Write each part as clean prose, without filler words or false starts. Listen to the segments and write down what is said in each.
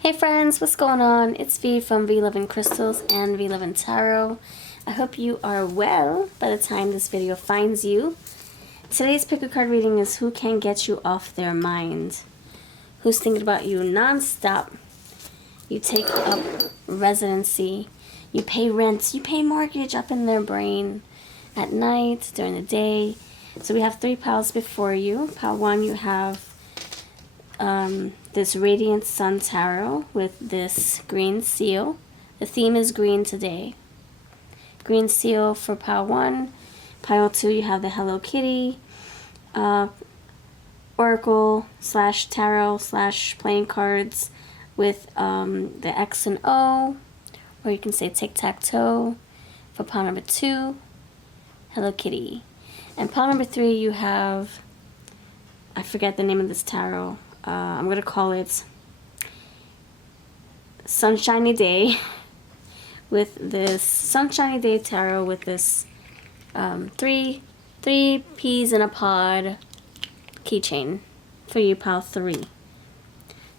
Hey friends, what's going on? It's V from VLoveCrystals and VLoveTarot. I hope you are well by the time this video finds you. Today's pick a card reading is who can get you off their mind. Who's thinking about you non-stop. You take up residency. You pay rent. You pay mortgage up in their brain. At night, during the day. So we have 3 piles before you. Pile 1, you have this Radiant Sun Tarot with this green seal. The theme is green today. Green seal for pile 1. Pile 2, you have the Hello Kitty, Oracle / Tarot / playing cards with the X and O, or you can say tic-tac-toe for pile number 2, Hello Kitty. And pile number 3, you have, I forget the name of this tarot. I'm going to call it Sunshiny Day with this Sunshiny Day Tarot with this three peas in a pod keychain for you, pile 3.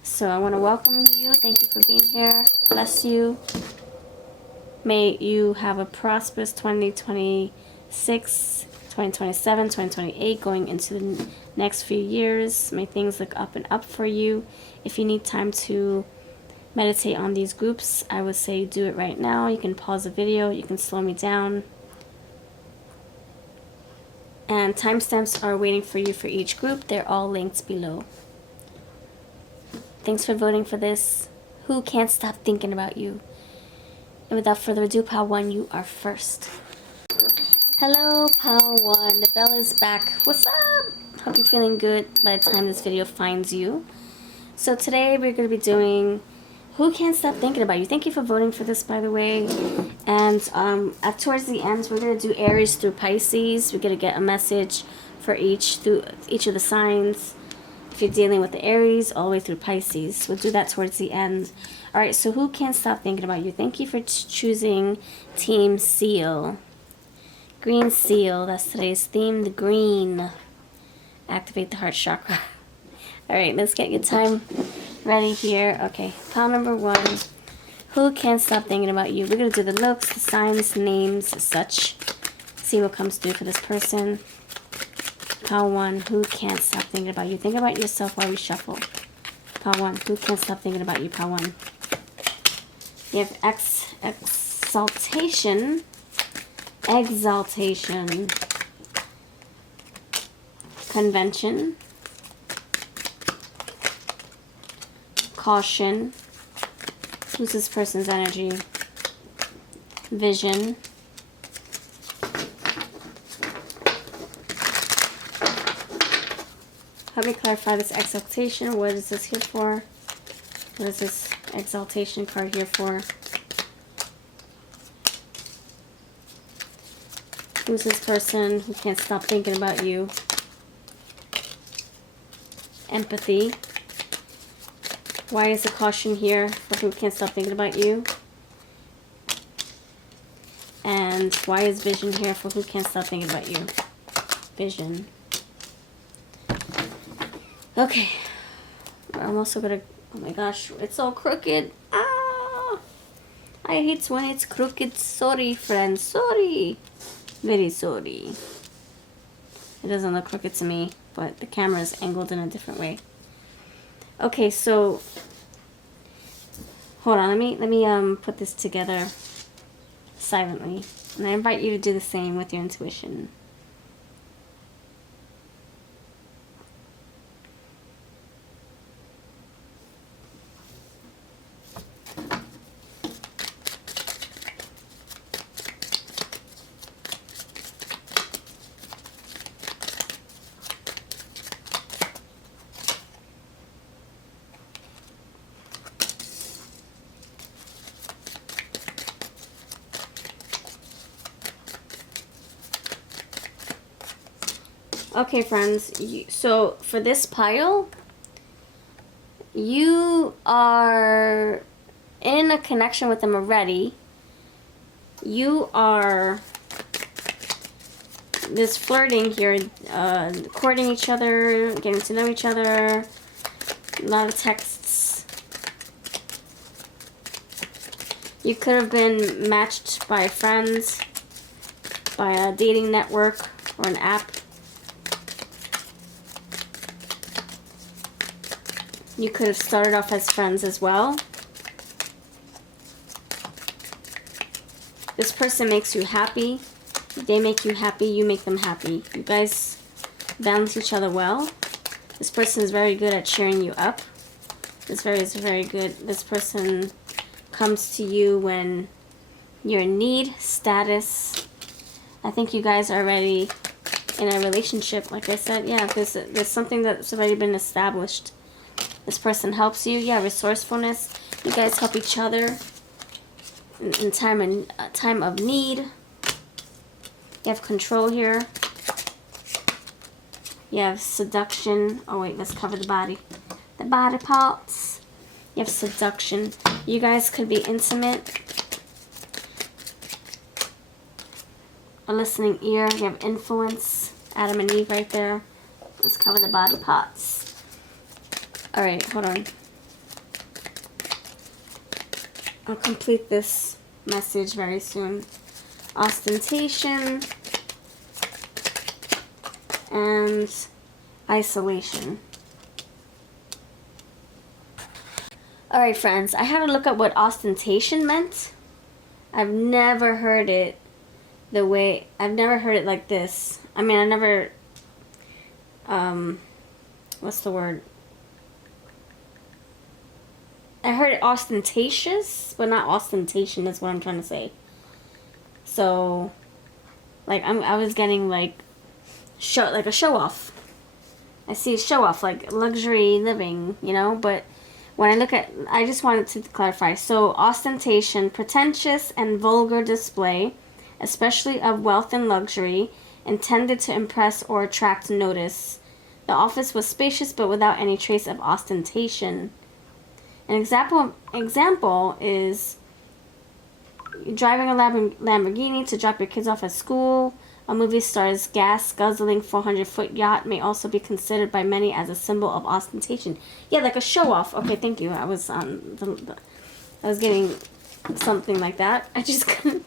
So I want to welcome you. Thank you for being here. Bless you. May you have a prosperous 2026, 2027, 2028, going into the next few years. May things look up and up for you. If you need time to meditate on these groups, I would say do it right now. You can pause the video, you can slow me down. And timestamps are waiting for you for each group. They're all linked below. Thanks for voting for this. Who can't stop thinking about you? And without further ado, pile 1, you are first. Hello, pile 1. The bell is back. What's up? Hope you're feeling good by the time this video finds you. So today we're going to be doing who can't stop thinking about you. Thank you for voting for this, by the way. And towards the end, we're going to do Aries through Pisces. We're going to get a message for through each of the signs. If you're dealing with the Aries, all the way through Pisces. We'll do that towards the end. Alright, so who can't stop thinking about you? Thank you for choosing Team Seal. Green seal, that's today's theme, the green. Activate the heart chakra. Alright, let's get your time ready here. Okay, pile number 1. Who can't stop thinking about you? We're going to do the looks, the signs, names, such. See what comes through for this person. Pile 1, who can't stop thinking about you? Think about yourself while we shuffle. Pile 1, who can't stop thinking about you? Pile 1. You have exaltation. Exaltation. Convention. Caution. Who's this person's energy? Vision. Help me clarify this exaltation. What is this here for? What is this exaltation card here for? Who's this person who can't stop thinking about you? Empathy. Why is the caution here for who can't stop thinking about you? And why is vision here for who can't stop thinking about you? Vision. Okay. I'm also gonna... Oh my gosh, it's all crooked. Ah! I hate when it's crooked. Sorry, friends. Sorry. Very sorry. It doesn't look crooked to me, but the camera is angled in a different way. Okay, so hold on. Let me put this together silently, and I invite you to do the same with your intuition. Okay, friends, so for this pile, you are in a connection with them already. You are this flirting here, courting each other, getting to know each other, a lot of texts. You could have been matched by friends, by a dating network or an app. You could have started off as friends as well. This person makes you happy. They make you happy. You make them happy. You guys balance each other well. This person is very good at cheering you up. This is very good. This person comes to you when you're in need, status. I think you guys are already in a relationship. Like I said, yeah, there's something that's already been established. This person helps you. Yeah, resourcefulness. You guys help each other in time of need. You have control here. You have seduction. Oh wait, let's cover the body. The body parts. You have seduction. You guys could be intimate. A listening ear. You have influence. Adam and Eve right there. Let's cover the body parts. Alright, hold on. I'll complete this message very soon. Ostentation and isolation. Alright, friends, I had to look up what ostentation meant. I've never heard it I've never heard it like this. I mean, I never, what's the word? I heard it ostentatious, but not ostentation is what I'm trying to say. So, like, I was getting, like a show off. I see a show off, like luxury living, you know, but when I look at, I just wanted to clarify. So, ostentation, pretentious and vulgar display, especially of wealth and luxury, intended to impress or attract notice. The office was spacious, but without any trace of ostentation. An example is driving a Lamborghini to drop your kids off at school. A movie star's gas-guzzling 400-foot yacht may also be considered by many as a symbol of ostentation. Yeah, like a show-off. Okay, thank you. I was I was getting something like that. I just couldn't.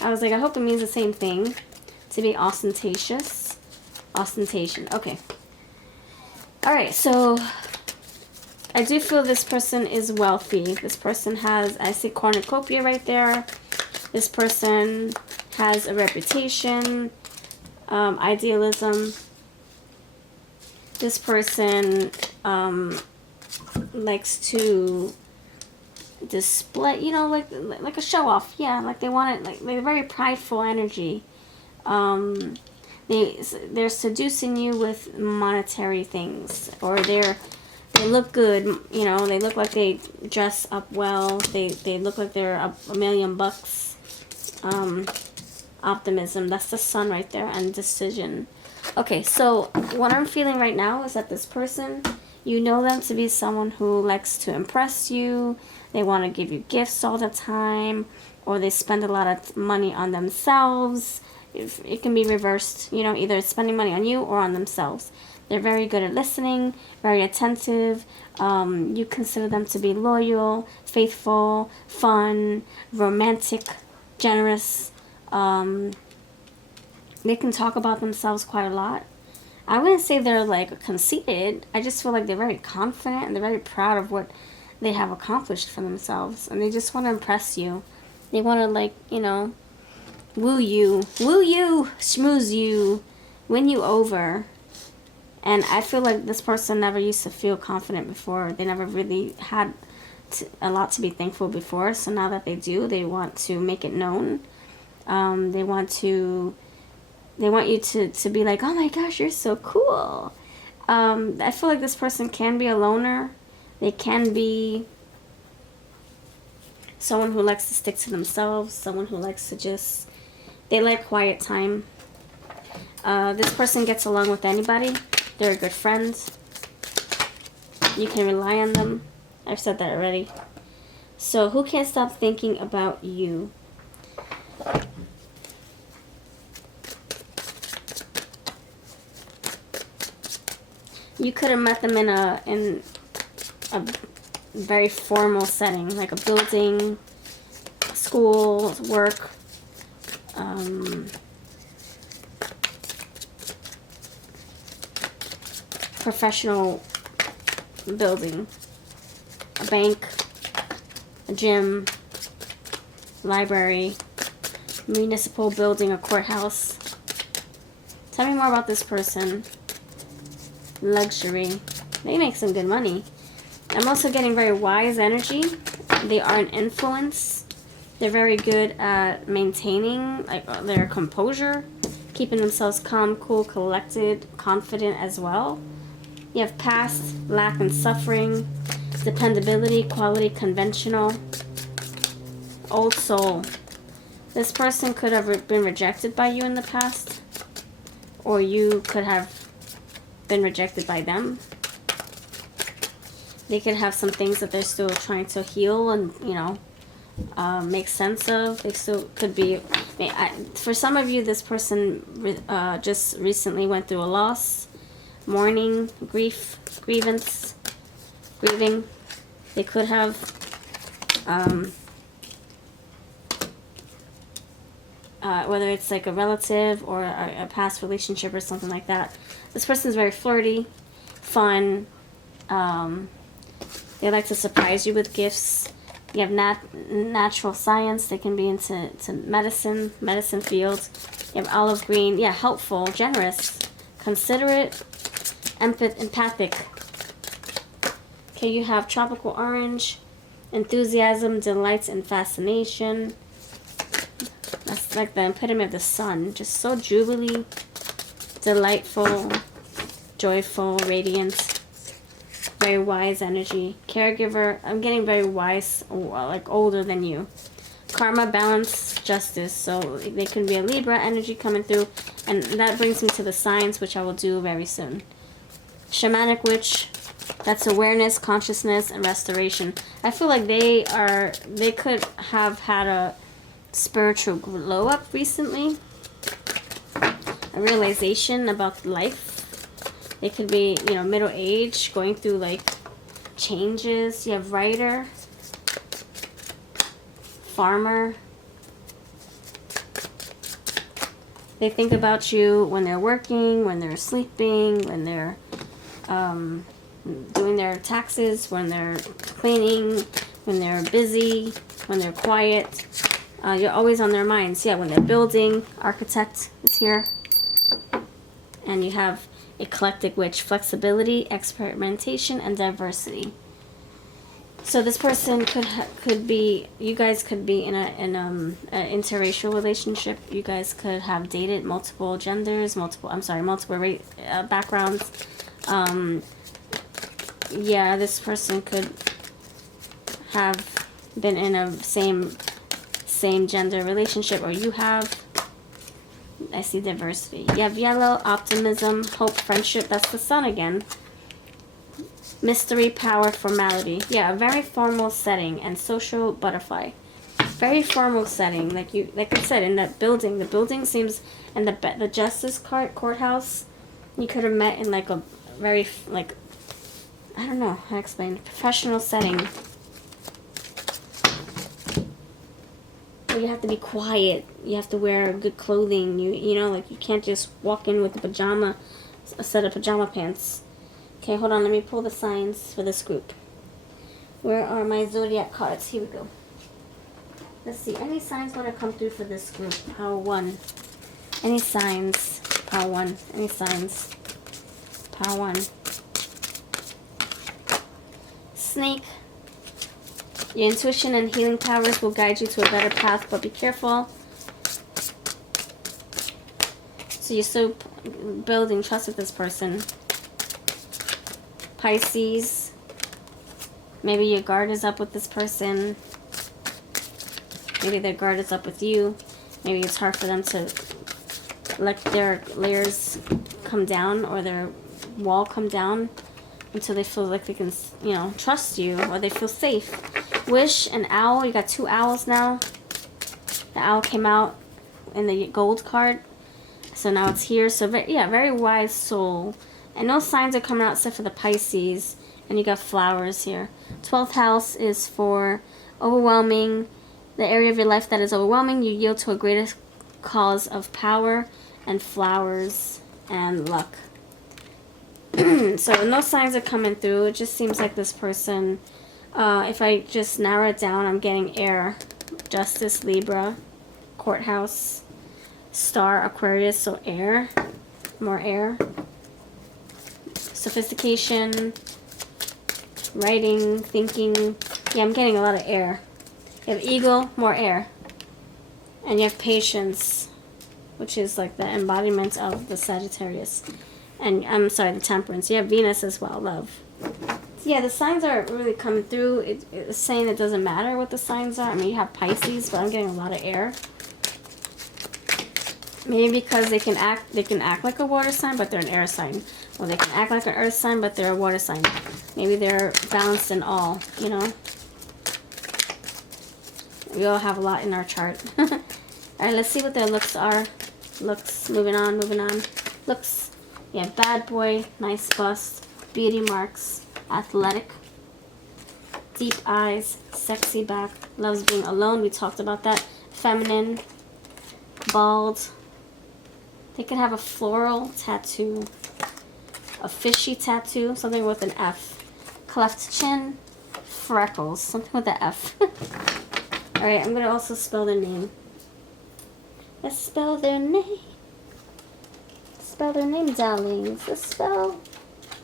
I was like, I hope it means the same thing. To be ostentatious. Ostentation. Okay. Alright, so I do feel this person is wealthy. This person has, I see cornucopia right there. This person has a reputation, idealism. This person likes to display, you know, like a show off. Yeah, like they want it, like they're very prideful energy. They're seducing you with monetary things, or they look good, you know, they look like they dress up well, they look like they're $1 million bucks. Optimism, that's the sun right there, and decision. Okay, so what I'm feeling right now is that this person, you know them to be someone who likes to impress you, they want to give you gifts all the time, or they spend a lot of money on themselves. It can be reversed, you know, either spending money on you or on themselves. They're very good at listening, very attentive. You consider them to be loyal, faithful, fun, romantic, generous. They can talk about themselves quite a lot. I wouldn't say they're like conceited. I just feel like they're very confident and they're very proud of what they have accomplished for themselves. And they just want to impress you. They want to, like, you know, woo you, schmooze you, win you over. And I feel like this person never used to feel confident before. They never really had a lot to be thankful before. So now that they do, they want to make it known. They want you to be like, oh my gosh, you're so cool. I feel like this person can be a loner. They can be someone who likes to stick to themselves. Someone who likes to just, they like quiet time. This person gets along with anybody. They're good friends. You can rely on them. I've said that already. So who can't stop thinking about you? You could have met them in a very formal setting, like a building, school, work, professional building, a bank, a gym, library, municipal building, a courthouse. Tell me more about this person. Luxury. They make some good money. I'm also getting very wise energy. They are an influence. They're very good at maintaining their composure, keeping themselves calm, cool, collected, confident as well. You have past, lack and suffering, dependability, quality, conventional, old soul. This person could have been rejected by you in the past, or you could have been rejected by them. They could have some things that they're still trying to heal and, you know, make sense of. They still could be, for some of you, this person just recently went through a loss, mourning, grief, grievance, grieving. They could have whether it's like a relative or a past relationship or something like that. This person's very flirty, fun. They like to surprise you with gifts. You have natural science. They can be into medicine fields. You have olive green. Yeah, helpful, generous, considerate, empathic. Okay, you have tropical orange, enthusiasm, delights, and fascination. That's like the epitome of the sun. Just so jubilee, delightful, joyful, radiant. Very wise energy. Caregiver. I'm getting very wise, like older than you. Karma, balance, justice. So they can be a Libra energy coming through. And that brings me to the signs, which I will do very soon. Shamanic witch. That's awareness, consciousness, and restoration. I feel like they could have had a spiritual glow up recently. A realization about life. They could be, you know, middle age, going through like changes. You have writer, farmer. They think about you when they're working, when they're sleeping, when they're doing their taxes, when they're cleaning, when they're busy, when they're quiet. You're always on their minds. Yeah, when they're building, architect is here. And you have eclectic witch, flexibility, experimentation, and diversity. So this person could be, you guys could be in an interracial relationship. You guys could have dated multiple genders, multiple backgrounds. Yeah, this person could have been in a same gender relationship, or you have. I see diversity. You have yellow, optimism, hope, friendship. That's the sun again. Mystery, power, formality. Yeah, a very formal setting, and social butterfly. Very formal setting, like I said, in that building. The building seems, and the justice courthouse. You could have met in like a very like, I don't know how to explain. Professional setting. You have to be quiet. You have to wear good clothing. You know, like you can't just walk in with a set of pajama pants. Okay, hold on. Let me pull the signs for this group. Where are my zodiac cards? Here we go. Let's see. Any signs want to come through for this group? Power 1. Any signs? Power 1. Any signs? Power 1. Snake. Your intuition and healing powers will guide you to a better path, but be careful. So you're still building trust with this person. Pisces. Maybe your guard is up with this person. Maybe their guard is up with you. Maybe it's hard for them to let their layers come down, or their wall come down, until they feel like they can, you know, trust you, or they feel safe. Wish, an owl. You got 2 owls now. The owl came out in the gold card. So now it's here. So, yeah, very wise soul. And no signs are coming out except for the Pisces. And you got flowers here. 12th house is for overwhelming The area of your life that is overwhelming, you yield to a greater cause of power and flowers and luck. So no signs are coming through. It just seems like this person, if I just narrow it down, I'm getting air. Justice, Libra, Courthouse, Star, Aquarius, so air. More air. Sophistication, writing, thinking. Yeah, I'm getting a lot of air. You have Eagle, more air. And you have Patience, which is like the embodiment of the Sagittarius. And I'm sorry, the Temperance. You have Venus as well, love. Yeah, the signs are really coming through. It's saying it doesn't matter what the signs are. I mean, you have Pisces, but I'm getting a lot of air. Maybe because they can act like a water sign, but they're an air sign. Or they can act like an earth sign, but they're a water sign. Maybe they're balanced in all, you know. We all have a lot in our chart. Alright, let's see what their looks are. Looks, moving on. Looks, yeah, bad boy, nice bust, beauty marks, athletic, deep eyes, sexy back, loves being alone, we talked about that, feminine, bald. They could have a floral tattoo, a fishy tattoo, something with an F, cleft chin, freckles, something with an F. Alright, I'm going to also spell their name. Let's spell their name. Spell their name, darlings. Let's spell.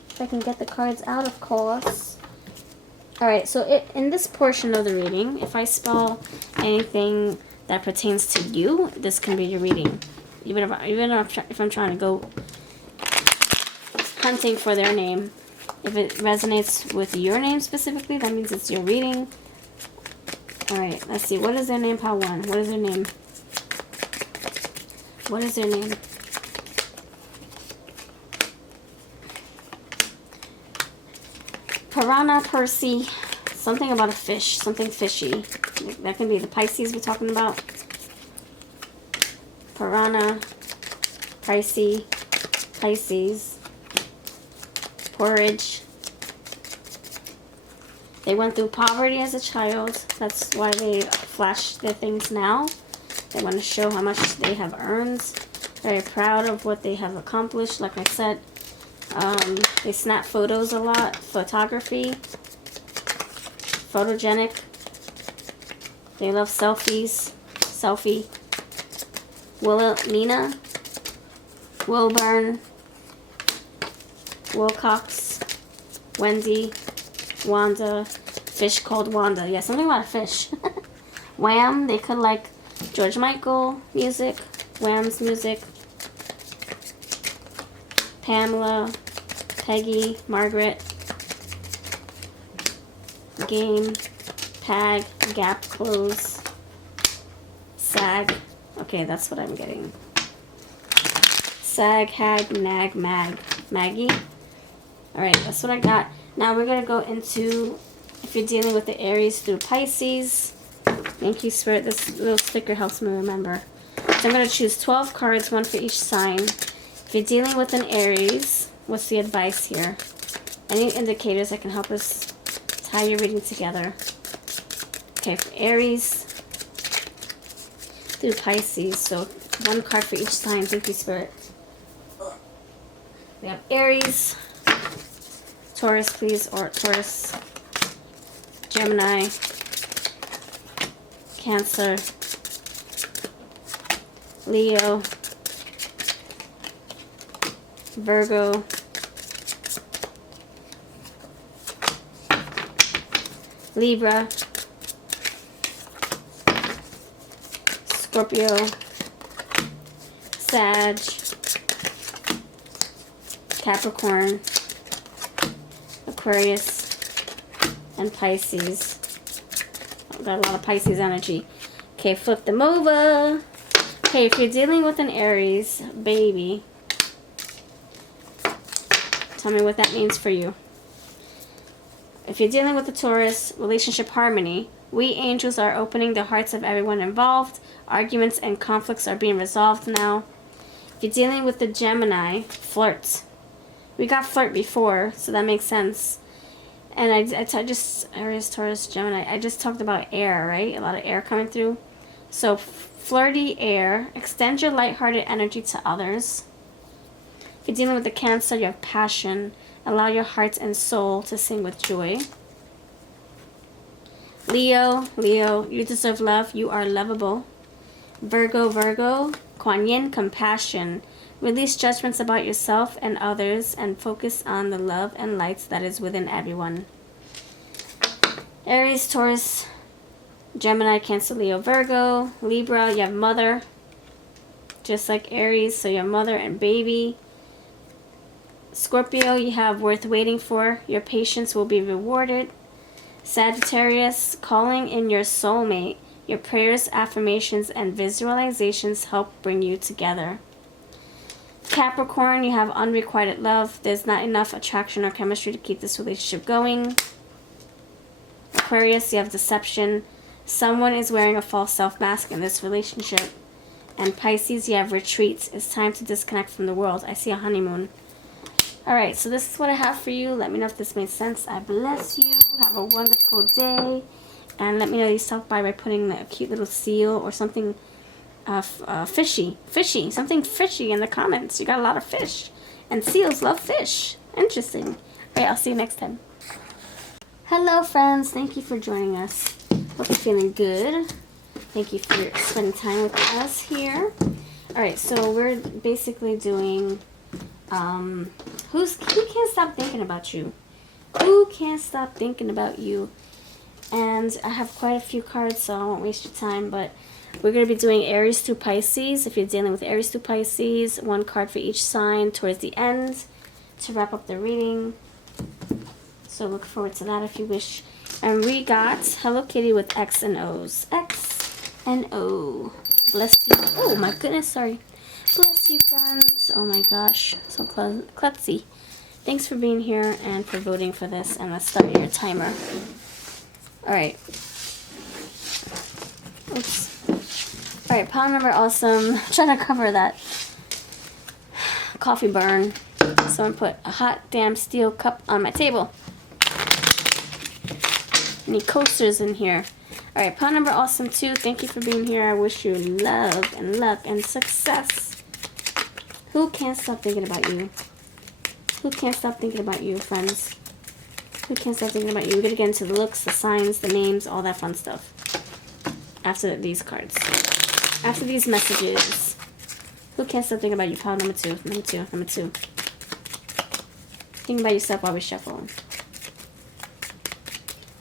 If I can get the cards out, of course. Alright, so in this portion of the reading, if I spell anything that pertains to you, this can be your reading. Even if I'm trying to go hunting for their name. If it resonates with your name specifically, that means it's your reading. Alright, let's see. What is their name, Pile 1? What is their name? What is their name? Piranha, Percy, something about a fish, something fishy. That can be the Pisces we're talking about. Piranha, Pisces, porridge. They went through poverty as a child. That's why they flash their things now. They want to show how much they have earned. Very proud of what they have accomplished. Like I said, they snap photos a lot. Photography. Photogenic. They love selfies. Selfie. Nina. Wilburn. Wilcox. Wendy. Wanda. Fish called Wanda. Yeah, something about a fish. Wham. They could like George Michael music. Wham's music. Pamela. Peggy. Margaret. Game. Pag. Gap clothes. Sag. Okay, that's what I'm getting. Sag, hag, nag, mag. Maggie. Alright, that's what I got. Now we're going to go into, if you're dealing with the Aries through Pisces. Thank you, Spirit. This little sticker helps me remember. So I'm going to choose 12 cards, one for each sign. If you're dealing with an Aries, what's the advice here? Any indicators that can help us tie your reading together? Okay, for Aries through Pisces. So one card for each sign. Thank you, Spirit. We have Aries, Taurus, please, or Taurus, Gemini, Cancer, Leo, Virgo, Libra, Scorpio, Sag, Capricorn, Aquarius, and Pisces. Got a lot of Pisces energy. Okay, flip them over. Okay, if you're dealing with an Aries, baby, tell me what that means for you. If you're dealing with a Taurus, relationship harmony, we angels are opening the hearts of everyone involved. Arguments and conflicts are being resolved now. If you're dealing with the Gemini, flirt. We got flirt before, so that makes sense. And I just, Aries, Taurus, Gemini, I just talked about air, right? A lot of air coming through. So flirty air. Extend your lighthearted energy to others. If you're dealing with the Cancer, you have passion. Allow your heart and soul to sing with joy. Leo, you deserve love. You are lovable. Virgo, Kuan Yin, compassion. Release judgments about yourself and others and focus on the love and light that is within everyone. Aries, Taurus, Gemini, Cancer, Leo, Virgo. Libra, you have mother. Just like Aries, so you have mother and baby. Scorpio, you have worth waiting for. Your patience will be rewarded. Sagittarius, calling in your soulmate. Your prayers, affirmations, and visualizations help bring you together. Capricorn, you have unrequited love. There's not enough attraction or chemistry to keep this relationship going. Aquarius, you have deception. Someone is wearing a false self-mask in this relationship. And Pisces, you have retreats. It's time to disconnect from the world. I see a honeymoon. Alright, so this is what I have for you. Let me know if this made sense. I bless you. Have a wonderful day. And let me know you stopped by putting a cute little seal or something fishy, something fishy in the comments. You got a lot of fish. And seals love fish. Interesting. Alright, I'll see you next time. Hello friends, thank you for joining us. Hope you're feeling good. Thank you for spending time with us here. Alright, so we're basically doing who can't stop thinking about you? Who can't stop thinking about you? And I have quite a few cards, so I won't waste your time, but we're going to be doing Aries through Pisces. If you're dealing with Aries through Pisces, one card for each sign towards the end to wrap up the reading. So look forward to that if you wish. And we got Hello Kitty with X and O's. X and O. Bless you. Oh my goodness, sorry. Bless you, friends. Oh my gosh, so klutzy. Thanks for being here and for voting for this. And let's start your timer. Alright. Oops. Alright, pile number awesome. I'm trying to cover that coffee burn. Someone put a hot damn steel cup on my table. Any coasters in here. Alright, pile number awesome 2. Thank you for being here. I wish you love and luck and success. Who can't stop thinking about you? Who can't stop thinking about you, friends? Who can't stop thinking about you? We're going to get into the looks, the signs, the names, all that fun stuff. After these cards. After these messages. Who can't stop thinking about you? Pile number 2. Number 2. Number 2. Think about yourself while we shuffle.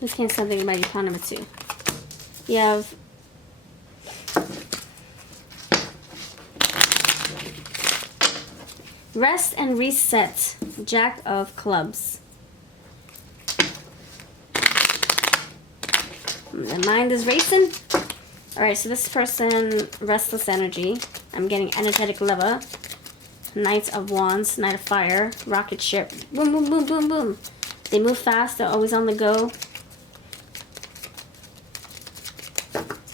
Who can't stop thinking about you? Pile number 2. You have Rest and Reset. Jack of Clubs. The mind is racing. Alright, so this person, restless energy. I'm getting energetic lover. Knight of Wands, Knight of Fire, rocket ship. Boom, boom, boom, boom, boom. They move fast. They're always on the go.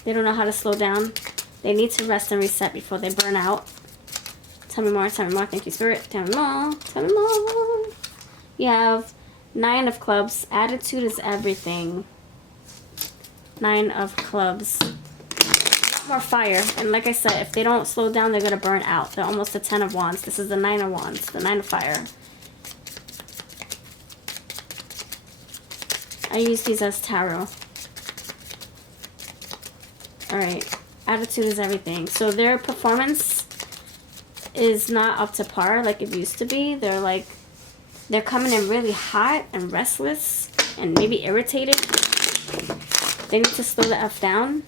They don't know how to slow down. They need to rest and reset before they burn out. Tell me more, tell me more. Thank you, Spirit. Tell me more, tell me more. You have 9 of Clubs. Attitude is everything. 9 of Clubs. More fire. And like I said, if they don't slow down, they're going to burn out. They're almost the 10 of Wands. This is the 9 of Wands. The 9 of Fire. I use these as tarot. Alright. Attitude is everything. So their performance is not up to par like it used to be. They're coming in really hot and restless and maybe irritated. They need to slow the F down.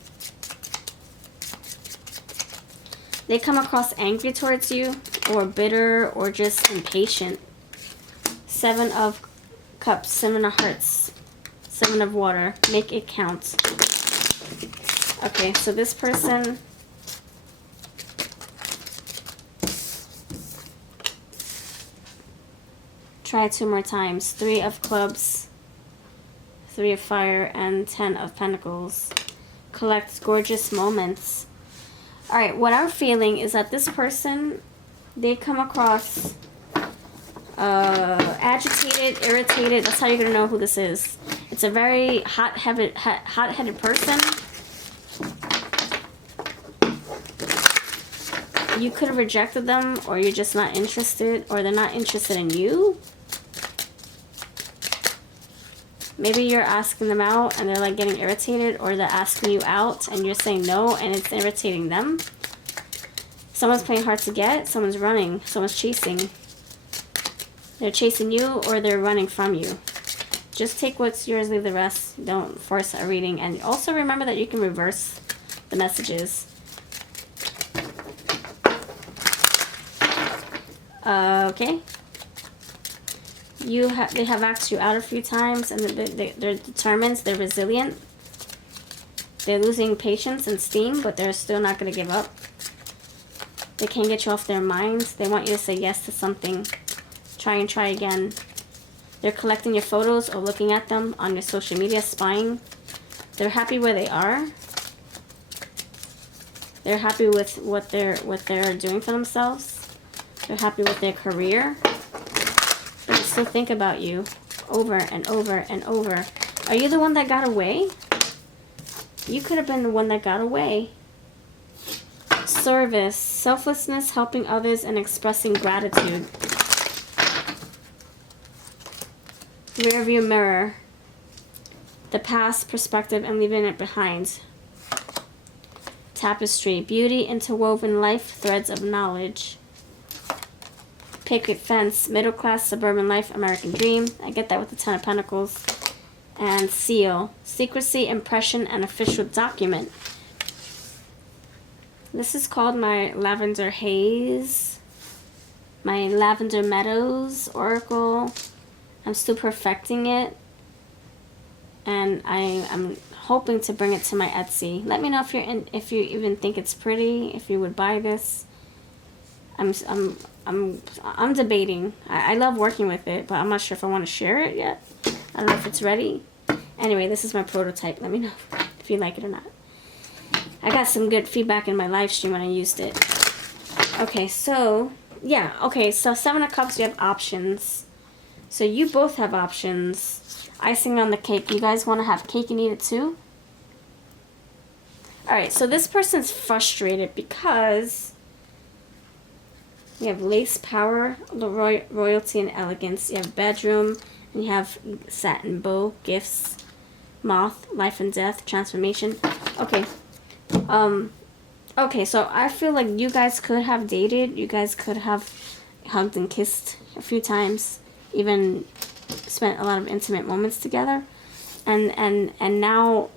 They come across angry towards you or bitter or just impatient. 7 of Cups, 7 of Hearts, 7 of Water. Make it count. Okay, so this person try 2 more times. 3 of Clubs, 3 of Fire, and 10 of Pentacles. Collect gorgeous moments. Alright, what I'm feeling is that this person, they come across Agitated, irritated. That's how you're gonna know who this is. It's a very hot-headed person. You could have rejected them, or you're just not interested, or they're not interested in you. Maybe you're asking them out and they're like getting irritated, or they're asking you out and you're saying no and it's irritating them. Someone's playing hard to get, someone's running, someone's chasing. They're chasing you or they're running from you. Just take what's yours, leave the rest. Don't force a reading. And also remember that you can reverse the messages. Okay. They have asked you out a few times, and they're determined, they're resilient. They're losing patience and steam, but they're still not going to give up. They can't get you off their minds. They want you to say yes to something. Try and try again. They're collecting your photos or looking at them on your social media, spying. They're happy where they are. They're happy with what they're doing for themselves. They're happy with their career. But they still think about you over and over and over. Are you the one that got away? You could have been the one that got away. Service, selflessness, helping others, and expressing gratitude. Rearview mirror. The past, perspective, and leaving it behind. Tapestry, beauty, interwoven life, threads of knowledge. Picket fence, middle class, suburban life, American dream. I get that with the Ten of Pentacles. And seal, secrecy, impression, and official document. This is called my Lavender Haze, my Lavender Meadows Oracle. I'm still perfecting it, and I'm hoping to bring it to my Etsy. Let me know if you even think it's pretty, if you would buy this. I'm debating. I love working with it, but I'm not sure if I want to share it yet. I don't know if it's ready. Anyway, this is my prototype. Let me know if you like it or not. I got some good feedback in my live stream when I used it. Okay, so, yeah. Okay, so Seven of Cups, you have options. So you both have options. Icing on the cake. You guys want to have cake and eat it too? Alright, so this person's frustrated because you have lace, power, royalty, and elegance. You have bedroom, and you have satin bow, gifts, moth, life and death, transformation. Okay. Okay, so I feel like you guys could have dated. You guys could have hugged and kissed a few times. Even spent a lot of intimate moments together. And now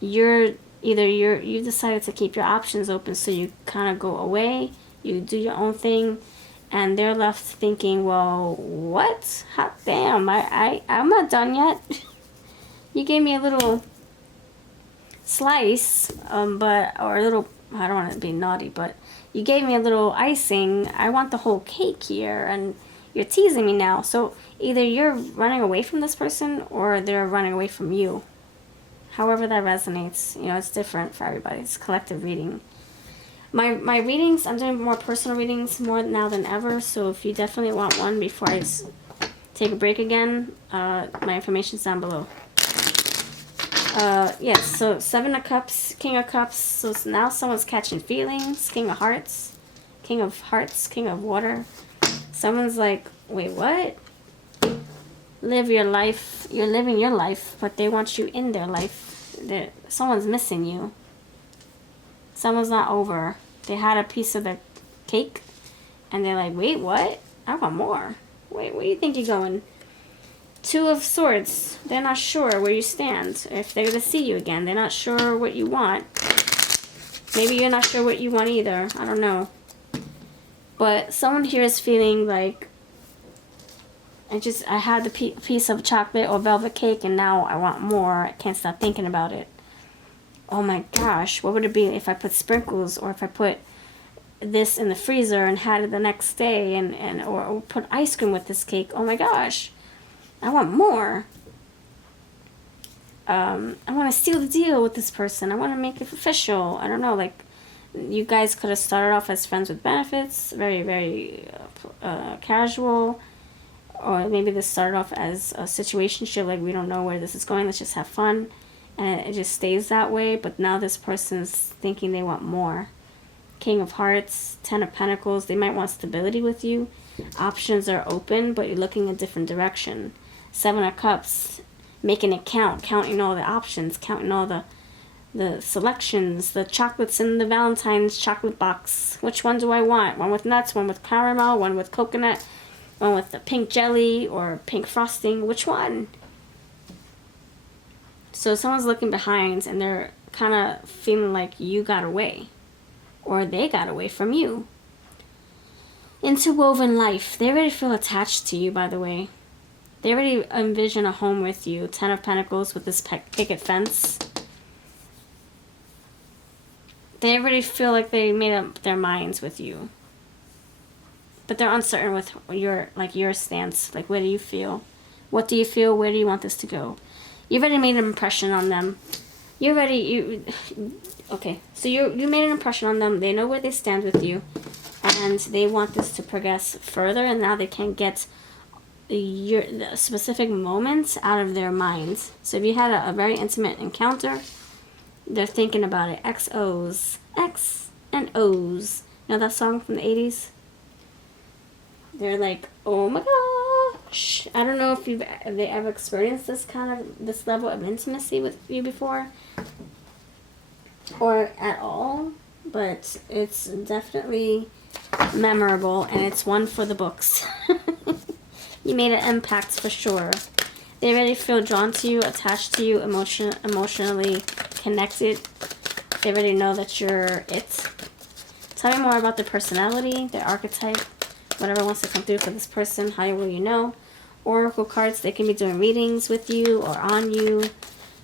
you decided to keep your options open, so you kind of go away. You do your own thing, and they're left thinking, well, what? Hot damn, I'm not done yet. You gave me a little slice, or a little, I don't want to be naughty, but you gave me a little icing. I want the whole cake here, and you're teasing me now. So either you're running away from this person, or they're running away from you. However that resonates, it's different for everybody. It's collective reading. My readings, I'm doing more personal readings more now than ever, so if you definitely want one before I take a break again, my information's down below. Yes, so Seven of Cups, King of Cups, so now someone's catching feelings, King of Hearts, King of Water. Someone's like, wait, what? Live your life, you're living your life, but they want you in their life. Someone's missing you. Someone's not over. They had a piece of the cake, and they're like, wait, what? I want more. Wait, where do you think you're going? Two of Swords. They're not sure where you stand. If they're going to see you again, they're not sure what you want. Maybe you're not sure what you want either. I don't know. But someone here is feeling like, I had the piece of chocolate or velvet cake, and now I want more. I can't stop thinking about it. Oh my gosh, what would it be if I put sprinkles, or if I put this in the freezer and had it the next day, or put ice cream with this cake? Oh my gosh, I want more. I want to seal the deal with this person. I want to make it official. I don't know, like, you guys could have started off as friends with benefits, very, very casual, or maybe this started off as a situationship, like we don't know where this is going, let's just have fun, and it just stays that way. But now this person's thinking they want more. King of Hearts, Ten of Pentacles, they might want stability with you. Options are open, but you're looking a different direction. Seven of Cups, making it count, counting all the options, counting all the selections, the chocolates in the Valentine's chocolate box. Which one do I want? One with nuts, one with caramel, one with coconut, one with the pink jelly or pink frosting. Which one? So someone's looking behind and they're kind of feeling like you got away, or they got away from you. Interwoven life. They already feel attached to you, by the way. They already envision a home with you. Ten of Pentacles with this picket fence. They already feel like they made up their minds with you. But they're uncertain with your stance. Like, what do you feel? What do you feel? Where do you want this to go? You've already made an impression on them. Okay, so you made an impression on them. They know where they stand with you. And they want this to progress further. And now they can get the specific moments out of their minds. So if you had a very intimate encounter, they're thinking about it. XOs. X and O's. You know that song from the 80s? They're like, oh my gosh. I don't know if they ever experienced this level of intimacy with you before. Or at all. But it's definitely memorable. And it's one for the books. You made an impact for sure. They already feel drawn to you, attached to you, emotionally connected. They already know that you're it. Tell me more about their personality, their archetype, whatever wants to come through for this person. How will you know? Oracle cards, they can be doing readings with you or on you.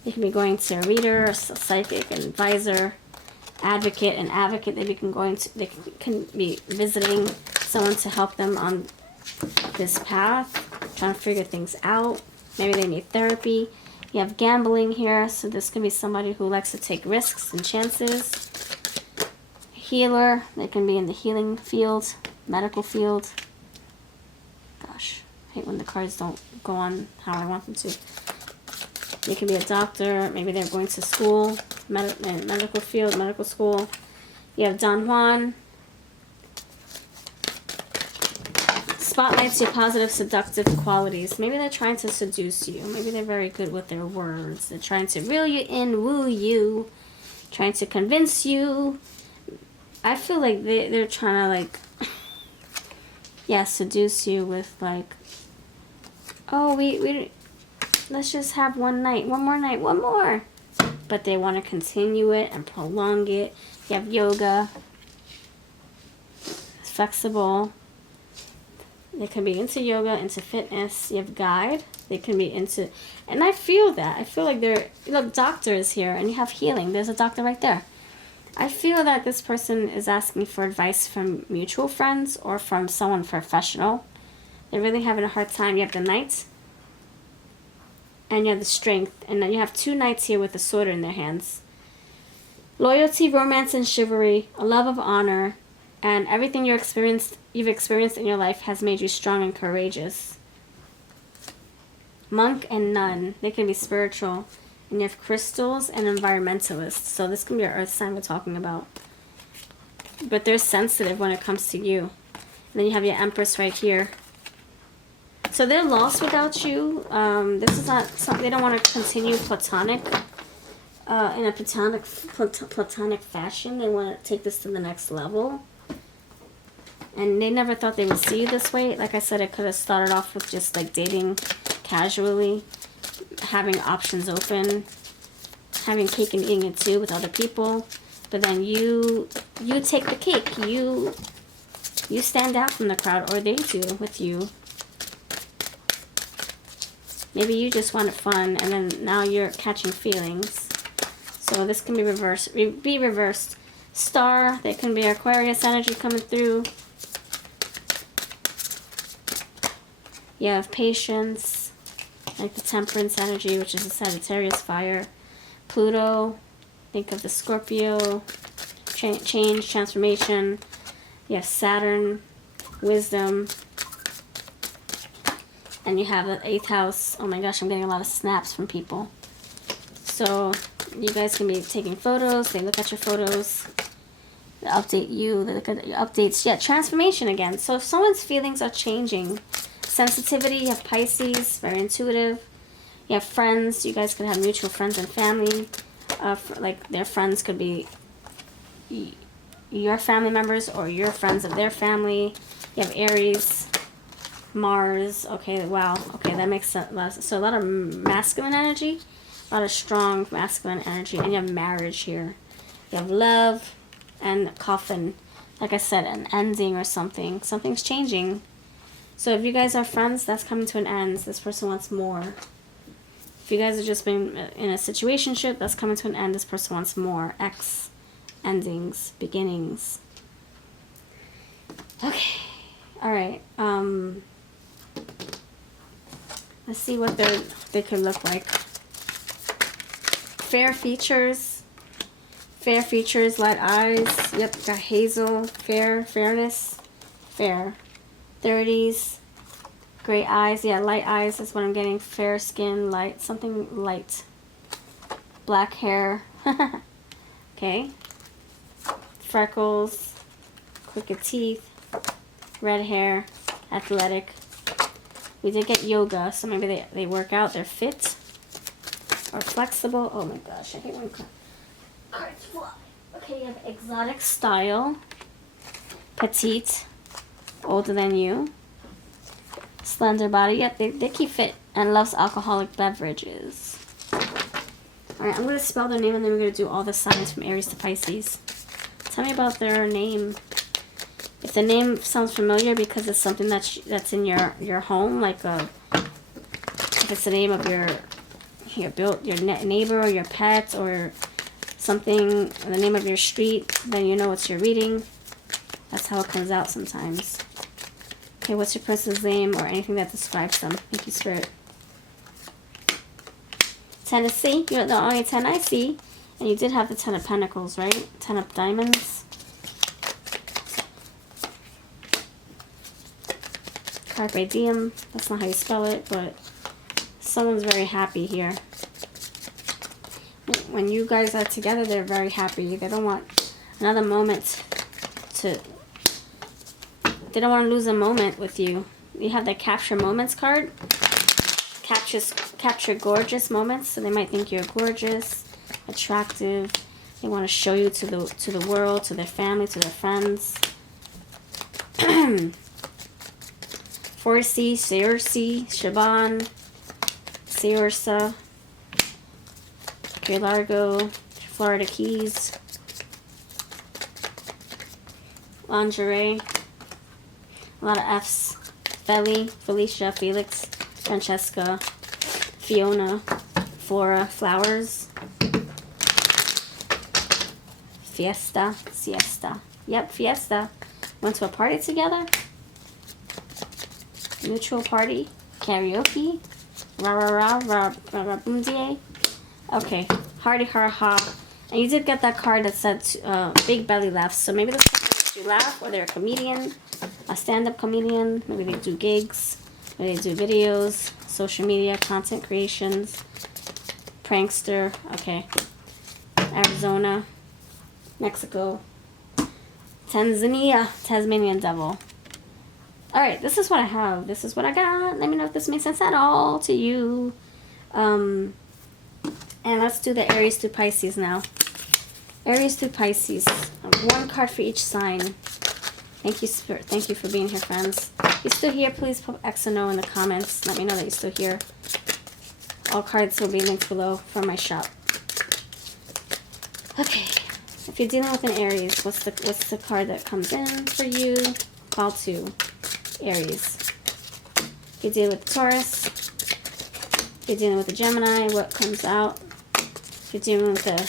They can be going to a reader, a psychic, an advisor, advocate, an advocate. They can be visiting someone to help them on this path, trying to figure things out. Maybe they need therapy. You have gambling here, so this can be somebody who likes to take risks and chances. Healer, they can be in the healing field, medical field. Gosh, I hate when the cards don't go on how I want them to. They can be a doctor, maybe they're going to school, medical field, medical school. You have Don Juan. Spotlights your positive, seductive qualities. Maybe they're trying to seduce you. Maybe they're very good with their words. They're trying to reel you in, woo you, trying to convince you. I feel like they're trying to, like, yeah, seduce you with, like, oh, we let's just have one more night, one more. But they want to continue it and prolong it. You have yoga. It's flexible. They can be into yoga, into fitness. You have guide. They can be into... And I feel that. I feel like they're... Look, doctor is here. And you have healing. There's a doctor right there. I feel that this person is asking for advice from mutual friends or from someone professional. They're really having a hard time. You have the Knight. And you have the Strength. And then you have two knights here with a sword in their hands. Loyalty, romance, and chivalry. A love of honor. And everything you've experienced in your life has made you strong and courageous. Monk and nun. They can be spiritual. And you have crystals and environmentalists. So this can be your earth sign we're talking about. But they're sensitive when it comes to you. And then you have your Empress right here. So they're lost without you. This is not something... They don't want to continue platonic. In a platonic fashion. They want to take this to the next level. And they never thought they would see you this way. Like I said, it could have started off with just like dating casually, having options open, having cake and eating it too with other people. But then you take the cake. You stand out from the crowd, or they do with you. Maybe you just wanted fun, and then now you're catching feelings. So this can be reversed. Be reversed. Star. There can be Aquarius energy coming through. You have Patience, like the Temperance energy, which is a Sagittarius fire. Pluto, think of the Scorpio, change, transformation. You have Saturn, Wisdom. and you have the 8th house. Oh my gosh, I'm getting a lot of snaps from people. So you guys can be taking photos. They look at your photos. They update you. They look at your updates. Yeah, transformation again. So if someone's feelings are changing, sensitivity, you have Pisces, very intuitive. You have friends. You guys could have mutual friends and family. Like their friends could be your family members or your friends of their family. You have Aries, Mars. Okay, wow. Okay, that makes sense. So a lot of masculine energy, a lot of strong masculine energy, and you have marriage here. You have love and coffin. Like I said, an ending or something. Something's changing. So if you guys are friends, that's coming to an end. This person wants more. If you guys have just been in a situationship, that's coming to an end. This person wants more. X, endings, beginnings. Okay. All right. Let's see what they could look like. Fair features. Fair features, light eyes. Yep, got hazel. Fair, fairness. Fair. 30s. Gray eyes. Yeah, light eyes is what I'm getting. Fair skin, light. Something light. Black hair. Okay. Freckles. Crooked teeth. Red hair. Athletic. We did get yoga, so maybe they work out. They're fit. Or flexible. Oh my gosh, I hate when cards fly. Okay, you have exotic style. Petite. Older than you. Slender body. Yep, they keep fit. And loves alcoholic beverages. Alright, I'm going to spell their name and then we're going to do all the signs from Aries to Pisces. Tell me about their name. If the name sounds familiar because it's something that's in your home, like if it's the name of your neighbor or your pet or something, or the name of your street, then you know what you're reading. That's how it comes out sometimes. Okay, what's your person's name or anything that describes them? Thank you, Spirit. Tennessee, you're the only 10 I see. And you did have the 10 of Pentacles, right? 10 of Diamonds. Carpe diem. That's not how you spell it, but someone's very happy here. When you guys are together, they're very happy. They don't want another moment to... They don't want to lose a moment with you. You have the Capture Moments card. Capture gorgeous moments. So they might think you're gorgeous, attractive. They want to show you to the world, to their family, to their friends. 4C, Searcy, Shaban, Searsa, Key Largo, Florida Keys, lingerie, a lot of F's, Feli, Felicia, Felix, Francesca, Fiona, Flora, Flowers, Fiesta, Siesta. Yep, Fiesta. Went to a party together. Mutual party. Karaoke. Rah rah rah rah rah rah boom die. Okay. Hardy ha ha. And you did get that card that said big belly laughs. So maybe this person makes you laugh, or they're a comedian, a stand-up comedian. Maybe they do gigs. Maybe they do videos, social media, content creations. Prankster. Okay. Arizona. Mexico. Tanzania. Tasmanian devil. Alright, this is what I have. This is what I got. Let me know if this makes sense at all to you. And let's do the Aries to Pisces now. Aries to Pisces. One card for each sign. Thank you, Spirit. Thank you for being here, friends. If you're still here, please put X and O in the comments. Let me know that you're still here. All cards will be linked below from my shop. Okay. If you're dealing with an Aries, what's the card that comes in for you? Call to Aries. If you're dealing with Taurus, if you're dealing with a Gemini, what comes out? If you're dealing with a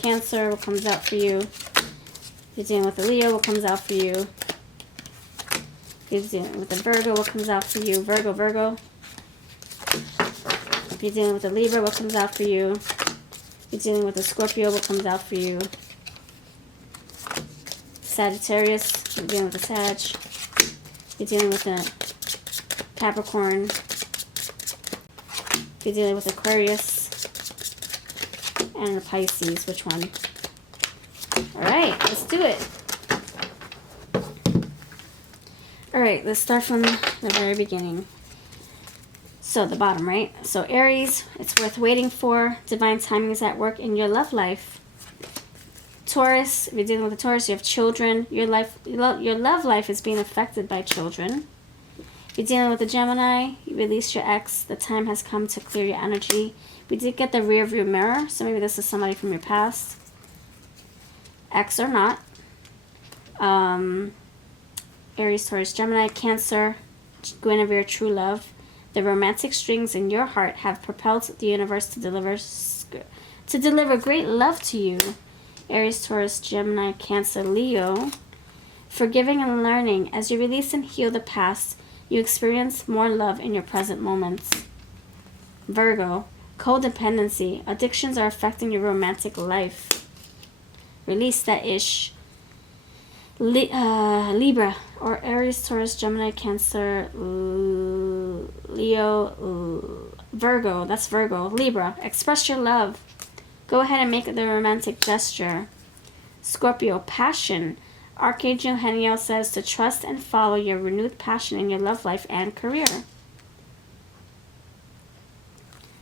Cancer, what comes out for you? If you're dealing with a Leo, what comes out for you? If you're dealing with a Virgo, what comes out for you? Virgo, Virgo. If you're dealing with a Libra, what comes out for you? If you're dealing with a Scorpio, what comes out for you? Sagittarius, if you're dealing with a Sag. If you're dealing with a Capricorn, If you're dealing with Aquarius and a Pisces, which one? Alright, let's do it. Alright, let's start from the very beginning. So, the bottom, right? So, Aries, it's worth waiting for. Divine timing is at work in your love life. Taurus, if you're dealing with a Taurus, you have children. Your love life is being affected by children. If you're dealing with a Gemini, you release your ex. The time has come to clear your energy. We did get the rear view mirror, so maybe this is somebody from your past. Ex or not. Aries, Taurus, Gemini, Cancer, Guinevere, true love. The romantic strings in your heart have propelled the universe to deliver great love to you. Aries, Taurus, Gemini, Cancer, Leo. Forgiving and learning. As you release and heal the past, you experience more love in your present moments. Virgo, codependency. Addictions are affecting your romantic life. Release that ish. Libra, or Aries, Taurus, Gemini, Cancer, Leo, Virgo. That's Virgo. Libra, express your love. Go ahead and make the romantic gesture. Scorpio, passion. Archangel Haniel says to trust and follow your renewed passion in your love life and career.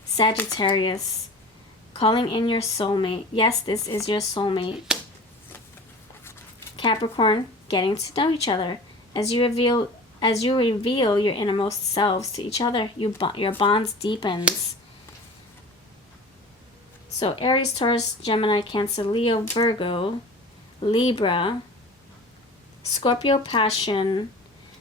Sagittarius, calling in your soulmate. Yes, this is your soulmate. Capricorn, getting to know each other. As you reveal your innermost selves to each other, your bonds deepens. So Aries, Taurus, Gemini, Cancer, Leo, Virgo, Libra, Scorpio, passion,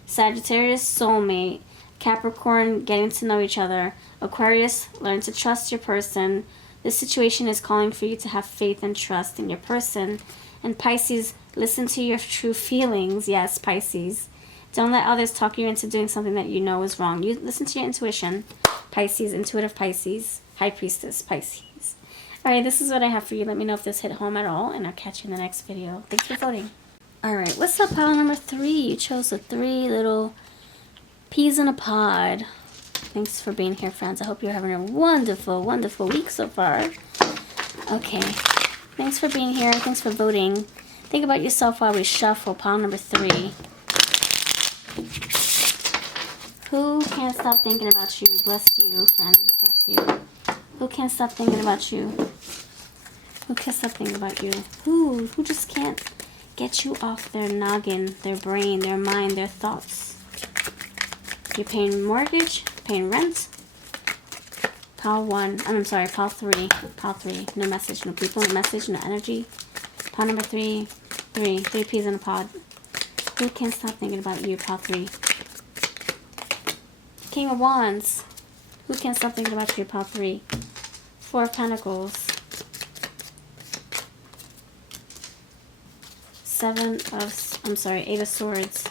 Sagittarius, soulmate, Capricorn, getting to know each other, Aquarius, learn to trust your person. This situation is calling for you to have faith and trust in your person. And Pisces, listen to your true feelings. Yes, Pisces. Don't let others talk you into doing something that you know is wrong. You listen to your intuition. Pisces, intuitive Pisces, High Priestess, Pisces. Alright, this is what I have for you. Let me know if this hit home at all, and I'll catch you in the next video. Thanks for voting. Alright, what's up, pile number 3? You chose the 3 little peas in a pod. Thanks for being here, friends. I hope you're having a wonderful, wonderful week so far. Okay. Thanks for being here. Thanks for voting. Think about yourself while we shuffle pile number 3. Who can't stop thinking about you? Bless you, friends. Bless you. Who can't stop thinking about you? Who can't stop thinking about you? Who just can't get you off their noggin, their brain, their mind, their thoughts? You're paying mortgage, paying rent. Pile 1. I'm sorry, pile 3. Pile 3. No message, no people, no message, no energy. Pile number 3. 3 peas in a pod. Who can't stop thinking about you? Pile 3. King of Wands. Who can't stop thinking about you? Pile 3. 4 of Pentacles. 8 of Swords.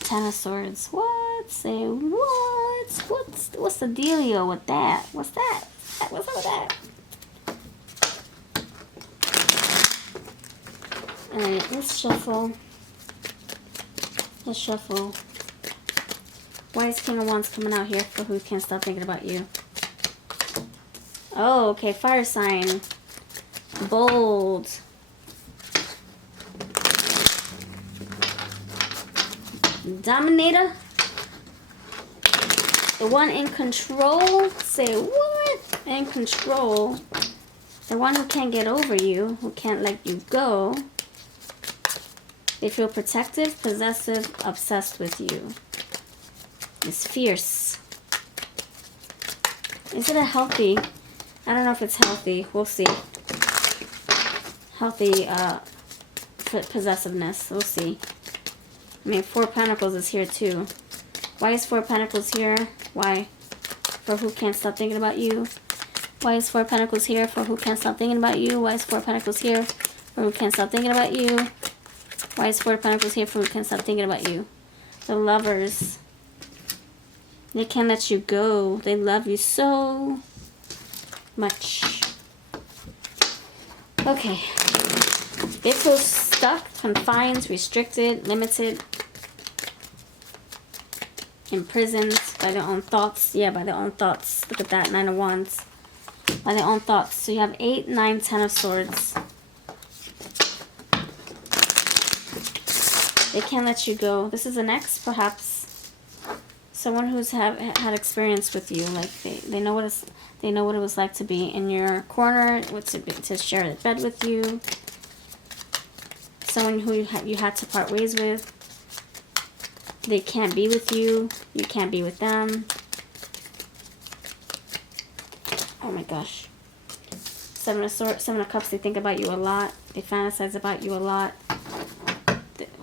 10 of Swords. What? Say what? What's the dealio with that? What's that? What's up with that? Alright, let's shuffle. Let's shuffle. Why is King of Wands coming out here for who can't stop thinking about you? Oh, okay. Fire sign. Bold. Dominator. The one in control. Say what? In control. The one who can't get over you. Who can't let you go. They feel protective, possessive, obsessed with you. It's fierce. Is it a healthy? I don't know if it's healthy. We'll see. Healthy possessiveness. We'll see. I mean, 4 of Pentacles is here too. Why is 4 of Pentacles here? Why? For who can't stop thinking about you? Why is 4 of Pentacles here? For who can't stop thinking about you? Why is 4 of Pentacles here? For who can't stop thinking about you? Why is 4 of Pentacles here? For who can't stop thinking about you? The Lovers. They can't let you go. They love you so much. Okay. They feel stuck, confined, restricted, limited, imprisoned. By their own thoughts. Yeah, by their own thoughts. Look at that, 9 of Wands. By their own thoughts. So you have 8, 9, 10 of Swords. They can't let you go. This is an ex, perhaps. Someone who's had experience with you. Like they know what it was like to be in your corner, to share a bed with you. Someone who you had to part ways with. They can't be with you. You can't be with them. Oh my gosh. 7 of Swords, 7 of Cups. They think about you a lot. They fantasize about you a lot.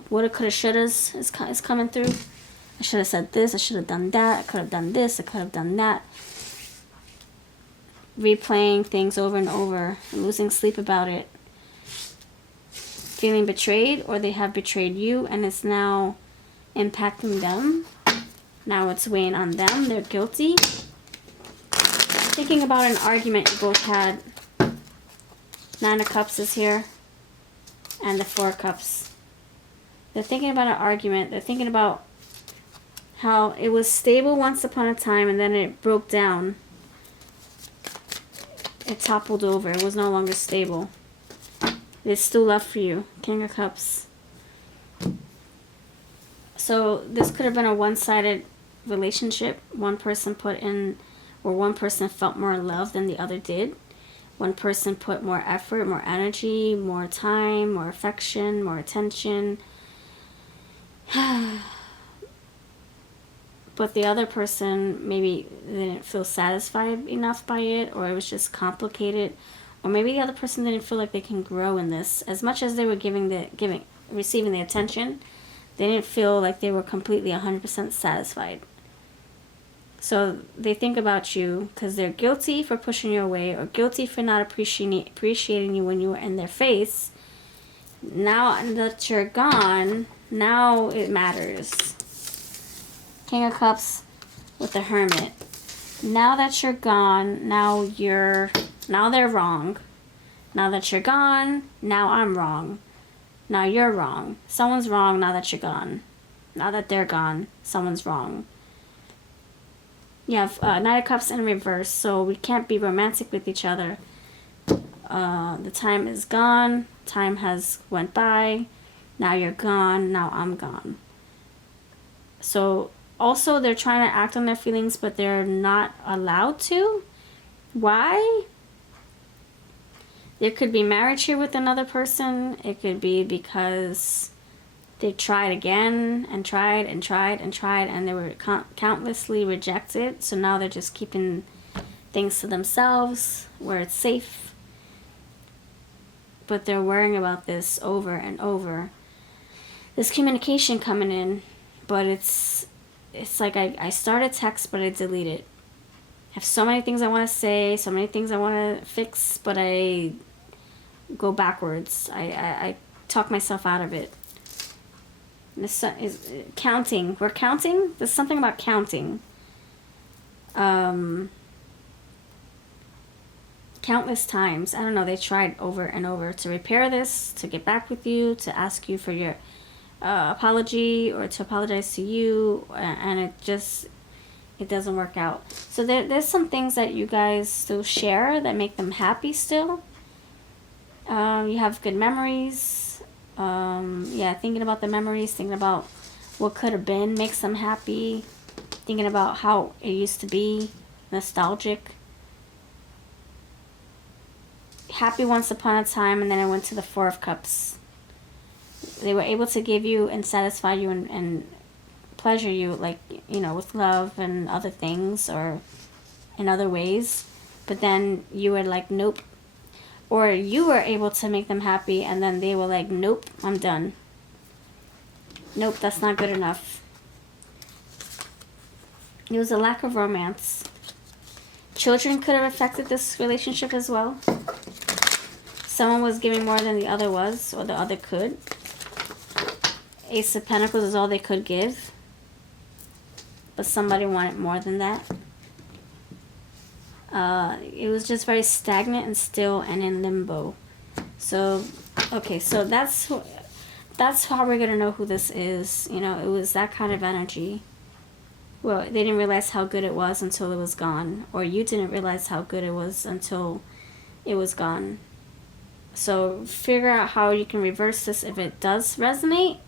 Woulda, coulda, shouldas is coming through. I should have said this. I should have done that. I could have done this. I could have done that. Replaying things over and over. Losing sleep about it. Feeling betrayed, or they have betrayed you and it's now impacting them. Now it's weighing on them. They're guilty. Thinking about an argument you both had. 9 of Cups is here. And the 4 of Cups. They're thinking about an argument. They're thinking about how it was stable once upon a time and then it broke down. It toppled over. It was no longer stable. There's still love for you. King of Cups. So this could have been a one-sided relationship. One person put in, or one person felt more love than the other did. One person put more effort, more energy, more time, more affection, more attention. But the other person maybe didn't feel satisfied enough by it, or it was just complicated, or maybe the other person didn't feel like they can grow in this as much as they were receiving the attention. They didn't feel like they were completely 100% satisfied. So they think about you because they're guilty for pushing you away, or guilty for not appreciating you when you were in their face. Now that you're gone, now it matters. King of Cups with the Hermit. Now that you're gone, now they're wrong. Now that you're gone, now I'm wrong. Now you're wrong. Someone's wrong now that you're gone. Now that they're gone, someone's wrong. You have 9 of Cups in reverse, so we can't be romantic with each other. The time is gone. Time has went by. Now you're gone. Now I'm gone. So also they're trying to act on their feelings, but they're not allowed to. Why? There could be marriage here with another person. It could be because they tried again and tried and tried and tried, and they were countlessly rejected. So now they're just keeping things to themselves where it's safe. But they're worrying about this over and over. There's communication coming in, but it's like I start a text, but I delete it. I have so many things I want to say, so many things I want to fix, but I go backwards. I talk myself out of it. This is counting. We're counting? There's something about counting. Countless times. I don't know. They tried over and over to repair this, to get back with you, to ask you for your apology, or to apologize to you, and it doesn't work out. So there's some things that you guys still share that make them happy still. You have good memories. Yeah, thinking about the memories, thinking about what could have been makes them happy. Thinking about how it used to be, nostalgic. Happy once upon a time, and then it went to the 4 of Cups. They were able to give you and satisfy you and pleasure you, like, you know, with love and other things, or in other ways. But then you were like, nope. Or you were able to make them happy, and then they were like, nope, I'm done. Nope, that's not good enough. It was a lack of romance. Children could have affected this relationship as well. Someone was giving more than the other was, or the other could. Ace of Pentacles is all they could give. But somebody wanted more than that. It was just very stagnant and still and in limbo. So, okay, so that's how we're going to know who this is. You know, it was that kind of energy. Well, they didn't realize how good it was until it was gone. Or you didn't realize how good it was until it was gone. So figure out how you can reverse this if it does resonate.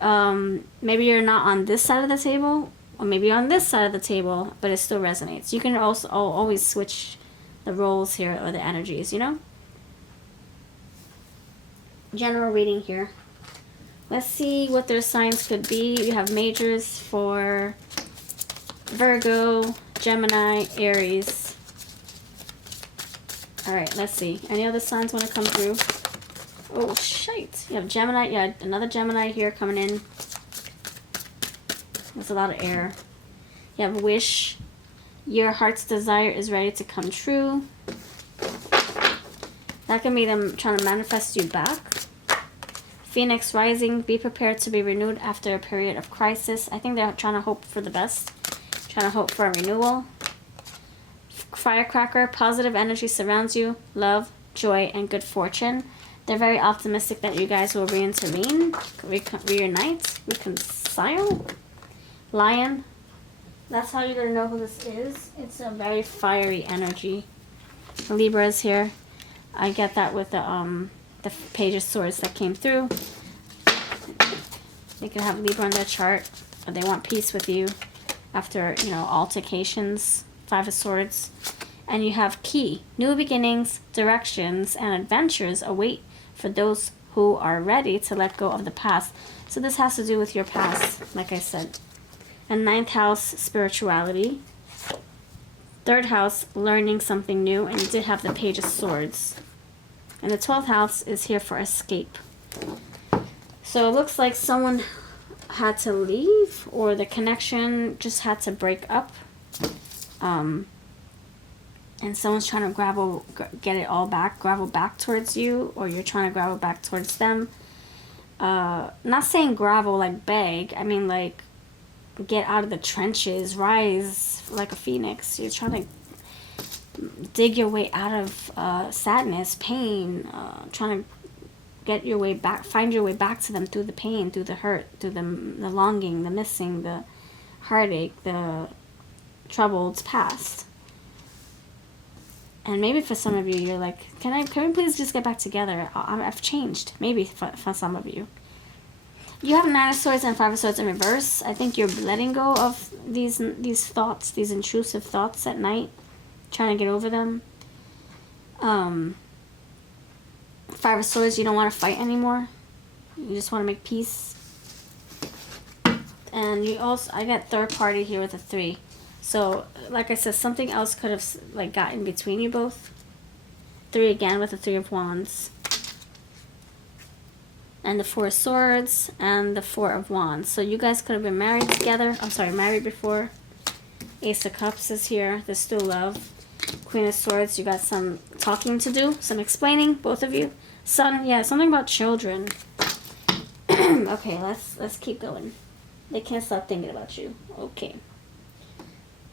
Maybe you're not on this side of the table, or maybe on this side of the table, but it still resonates. You can also always switch the roles here, or the energies, you know? General reading here. Let's see what their signs could be. You have majors for Virgo, Gemini, Aries. Alright, let's see. Any other signs want to come through? Oh, shite. You have Gemini. Yeah, another Gemini here coming in. There's a lot of air. You have wish. Your heart's desire is ready to come true. That can be them trying to manifest you back. Phoenix rising. Be prepared to be renewed after a period of crisis. I think they're trying to hope for the best. Trying to hope for a renewal. Firecracker. Positive energy surrounds you. Love, joy, and good fortune. They're very optimistic that you guys will reunite, reconcile. Lion. That's how you're going to know who this is. It's a very fiery energy. Libra is here. I get that with the Page of Swords that came through. They could have Libra on their chart, or they want peace with you after, you know, altercations. Five of Swords. And you have key. New beginnings, directions, and adventures await for those who are ready to let go of the past. So this has to do with your past, like I said. And 9th house, spirituality. 3rd house, learning something new. And you did have the Page of Swords. And the 12th house is here for escape. So it looks like someone had to leave, or the connection just had to break up. And someone's trying to get it all back, gravel back towards you, or you're trying to gravel back towards them. Not saying gravel like beg, I mean like get out of the trenches, rise like a phoenix. You're trying to dig your way out of sadness, pain, trying to get your way back, find your way back to them through the pain, through the hurt, through the longing, the missing, the heartache, the troubled past. And maybe for some of you, you're like, can we please just get back together? I've changed. Maybe for some of you. You have 9 of Swords and 5 of Swords in reverse. I think you're letting go of these thoughts, these intrusive thoughts at night. Trying to get over them. 5 of Swords, you don't want to fight anymore. You just want to make peace. And you also, I got third party here with a 3. So, like I said, something else could have like got in between you both. 3 again with the 3 of Wands. And the 4 of Swords and the 4 of Wands. So you guys could have been married together. I'm sorry, married before. Ace of Cups is here. There's still love. Queen of Swords, you got some talking to do. Some explaining, both of you. Sun, yeah, something about children. Okay, let's keep going. They can't stop thinking about you. Okay.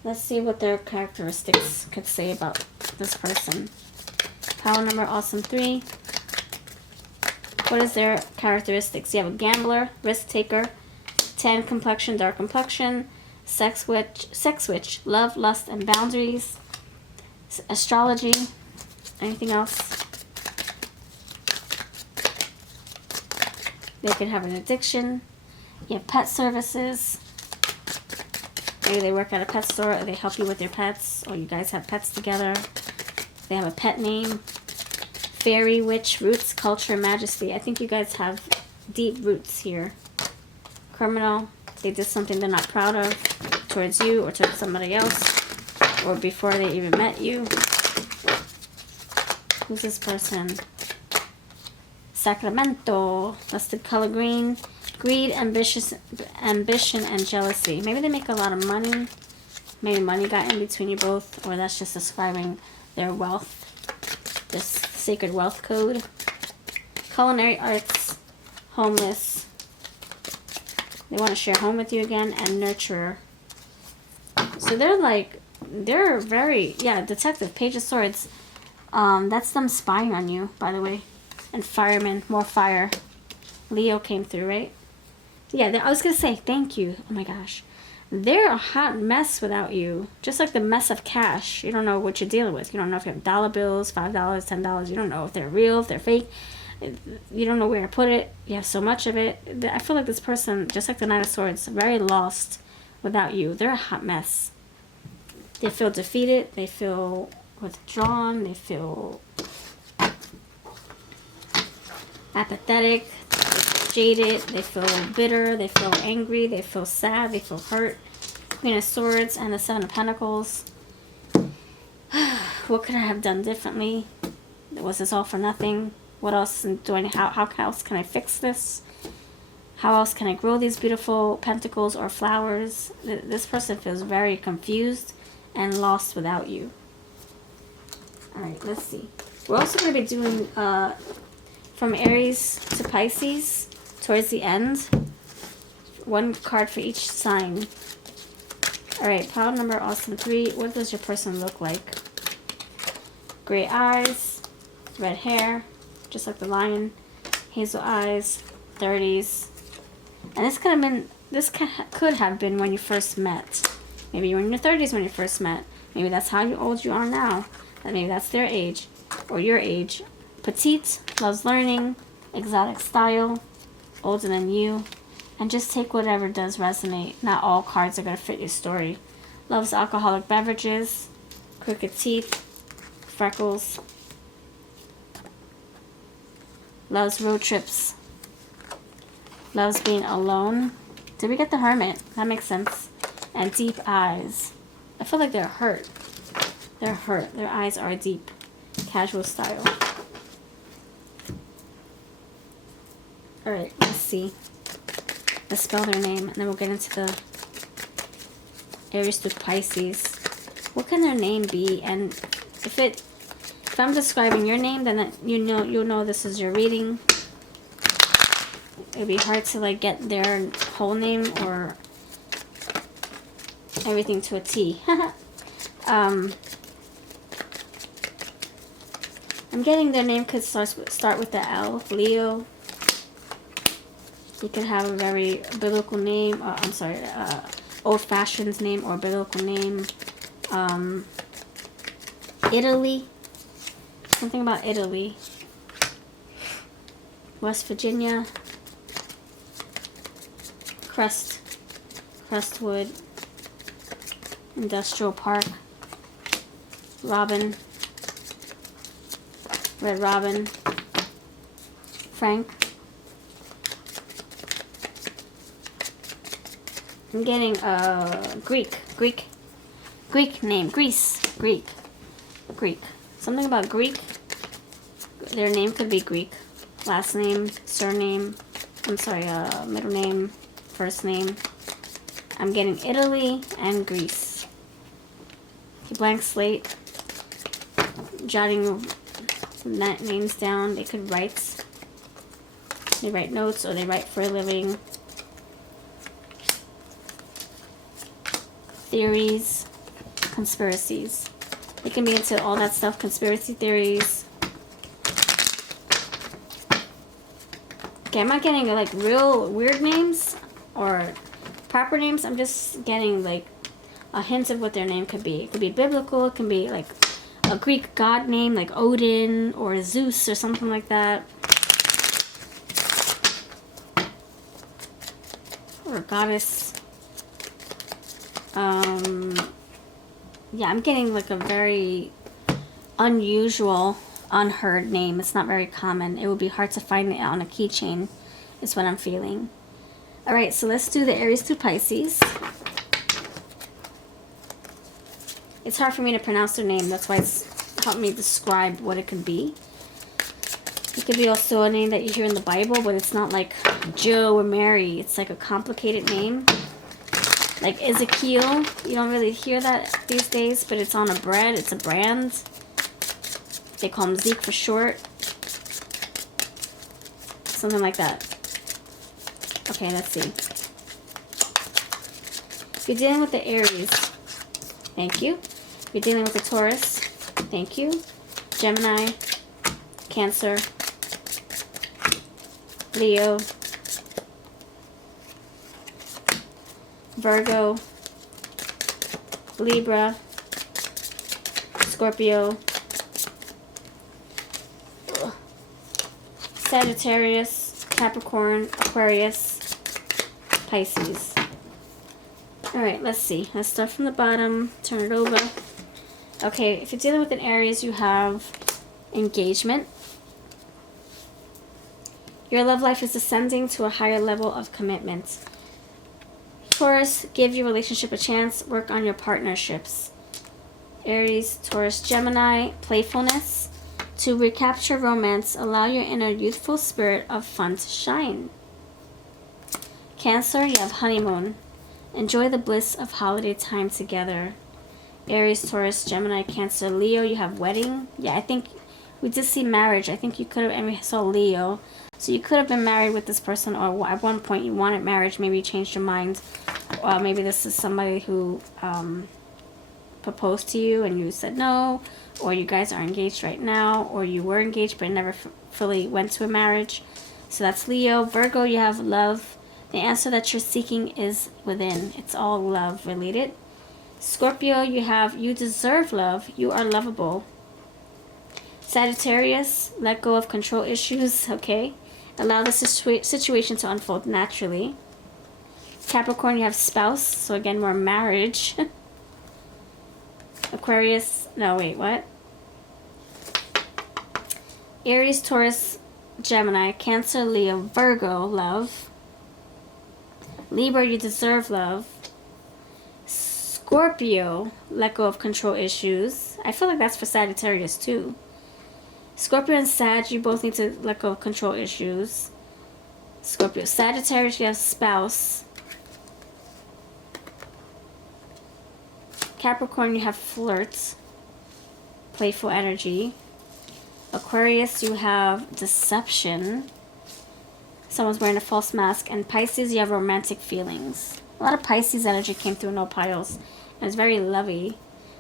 Let's see what their characteristics could say about this person. Power number, awesome 3. What is their characteristics? You have a gambler, risk taker, 10, complexion, dark complexion, sex witch, love, lust, and boundaries, astrology, anything else? They could have an addiction. You have pet services. Maybe they work at a pet store, or they help you with your pets, or you guys have pets together. They have a pet name. Fairy, witch, roots, culture, majesty. I think you guys have deep roots here. Criminal. They did something they're not proud of towards you or towards somebody else, or before they even met you. Who's this person? Sacramento. Listed color green. Greed, ambition, and jealousy. Maybe they make a lot of money. Maybe money got in between you both, or that's just describing their wealth. This sacred wealth code. Culinary arts. Homeless. They want to share home with you again. And nurturer. So they're very, yeah, detective. Page of Swords. That's them spying on you, by the way. And fireman. More fire. Leo came through, right? Yeah, I was going to say, thank you. Oh my gosh. They're a hot mess without you. Just like the mess of cash. You don't know what you're dealing with. You don't know if you have dollar bills, $5, $10. You don't know if they're real, if they're fake. You don't know where to put it. You have so much of it. I feel like this person, just like the Knight of Swords, very lost without you. They're a hot mess. They feel defeated. They feel withdrawn. They feel apathetic. They feel jaded. They feel bitter. They feel angry. They feel sad. They feel hurt. Queen of Swords and the Seven of Pentacles. What could I have done differently? Was this all for nothing? What else do I? How else can I fix this? How else can I grow these beautiful pentacles or flowers? This person feels very confused and lost without you. All right, let's see. We're also going to be doing from Aries to Pisces towards the end. One card for each sign. All right, pile number awesome 3. What does your person look like? Gray eyes, red hair, just like the lion, hazel eyes, 30s. And this could have been, could have been when you first met. Maybe you were in your 30s when you first met. Maybe that's how old you are now. Maybe that's their age or your age. Petite, loves learning, exotic style, older than you. And just take whatever does resonate. Not all cards are going to fit your story. Loves alcoholic beverages, crooked teeth, freckles. Loves road trips. Loves being alone. Did we get the Hermit? That makes sense. And deep eyes. I feel like they're hurt. They're hurt. Their eyes are deep. Casual style. Alright, let's see. Let's spell their name, and then we'll get into the Aries to Pisces. What can their name be? And if I'm describing your name, then you'll know this is your reading. It'd be hard to like get their whole name or everything to a T. I'm getting their name could start with the L. Leo. You can have a very biblical name. Old-fashioned name or biblical name. Italy. Something about Italy. West Virginia. Crestwood. Industrial Park. Robin. Red Robin. Frank. I'm getting a Greek name. Greece. Greek. Something about Greek. Their name could be Greek. Last name, surname. Middle name, first name. I'm getting Italy and Greece. Blank slate. Jotting names down. They could write. They write notes or they write for a living. Theories, conspiracies. They can be into all that stuff, conspiracy theories. Okay, I'm not getting like real weird names or proper names. I'm just getting like a hint of what their name could be. It could be biblical. It can be like a Greek god name like Odin or Zeus or something like that. Or a goddess. Yeah, I'm getting like a very unusual, unheard name. It's not very common. It would be hard to find it on a keychain, is what I'm feeling. Alright, so let's do the Aries to Pisces. It's hard for me to pronounce their name. That's why it's helped me describe what it could be. It could be also a name that you hear in the Bible, but it's not like Joe or Mary. It's like a complicated name. Like Ezekiel, you don't really hear that these days, but it's on a bread. It's a brand. They call him Zeke for short. Something like that. Okay, let's see. If you're dealing with the Aries, thank you. If you're dealing with the Taurus, thank you. Gemini, Cancer, Leo, Virgo, Libra, Scorpio, Sagittarius, Capricorn, Aquarius, Pisces. Alright, let's see. Let's start from the bottom, turn it over. Okay, if you're dealing with an Aries, you have engagement. Your love life is ascending to a higher level of commitment. Taurus, give your relationship a chance. Work on your partnerships. Aries, Taurus, Gemini, playfulness. To recapture romance, allow your inner youthful spirit of fun to shine. Cancer, you have honeymoon. Enjoy the bliss of holiday time together. Aries, Taurus, Gemini, Cancer, Leo, you have wedding. Yeah, I think we did see marriage. I think you could have, and we saw Leo. So you could have been married with this person, or at one point you wanted marriage. Maybe you changed your mind. Maybe this is somebody who proposed to you and you said no, or you guys are engaged right now, or you were engaged but never fully went to a marriage. So that's Leo. Virgo, you have love. The answer that you're seeking is within. It's all love related. Scorpio, you have you deserve love. You are lovable. Sagittarius, let go of control issues. Okay. Allow the situation to unfold naturally. Capricorn, you have spouse. So again, more marriage. Aquarius, no, wait, what? Aries, Taurus, Gemini, Cancer, Leo, Virgo, love. Libra, you deserve love. Scorpio, let go of control issues. I feel like that's for Sagittarius too. Scorpio and Sag, you both need to let go of control issues. Scorpio. Sagittarius, you have spouse. Capricorn, you have flirt. Playful energy. Aquarius, you have deception. Someone's wearing a false mask. And Pisces, you have romantic feelings. A lot of Pisces energy came through, no piles. And it's very lovey.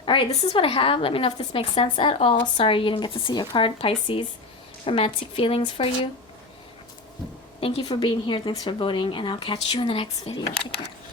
Alright, this is what I have. Let me know if this makes sense at all. Sorry you didn't get to see your card, Pisces. Romantic feelings for you. Thank you for being here. Thanks for voting. And I'll catch you in the next video. Take care.